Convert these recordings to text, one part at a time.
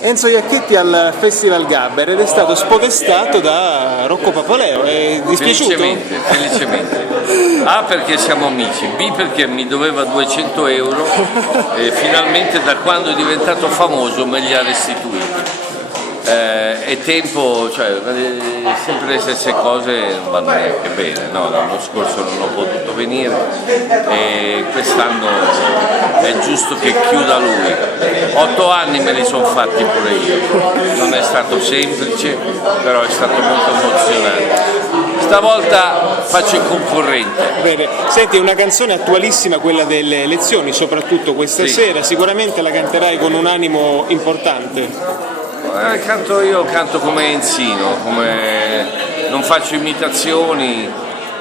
Enzo Iacchetti al Festival Gabber ed è stato spodestato da Rocco Papaleo, è dispiaciuto? Felicemente. A perché siamo amici, B perché mi doveva 200 euro e finalmente da quando è diventato famoso me li ha restituiti. È tempo, cioè sempre le stesse cose non vanno neanche bene, no? L'anno scorso non ho potuto venire e quest'anno è giusto che chiuda lui. 8 anni me li sono fatti pure io, non è stato semplice, però è stato molto emozionante. Stavolta faccio il concorrente. Bene, senti, una canzone attualissima, quella delle elezioni, soprattutto questa sera, sicuramente la canterai con un animo importante. Io canto come Enzino, non faccio imitazioni,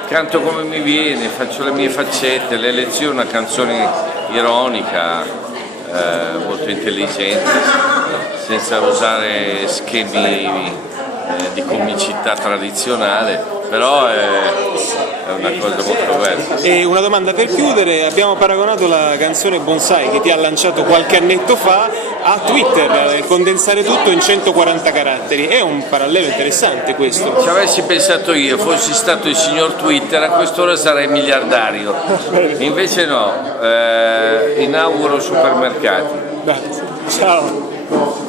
canto come mi viene, faccio le mie faccette. Le elezioni è una canzone ironica, molto intelligente, senza usare schemi di comicità tradizionale, però è una cosa molto bella. E una domanda per chiudere, abbiamo paragonato la canzone Bonsai che ti ha lanciato qualche annetto fa a Twitter, condensare tutto in 140 caratteri, è un parallelo interessante questo. Ci avessi pensato io, fossi stato il signor Twitter, a quest'ora sarei miliardario, invece no, inauguro supermercati. Ciao.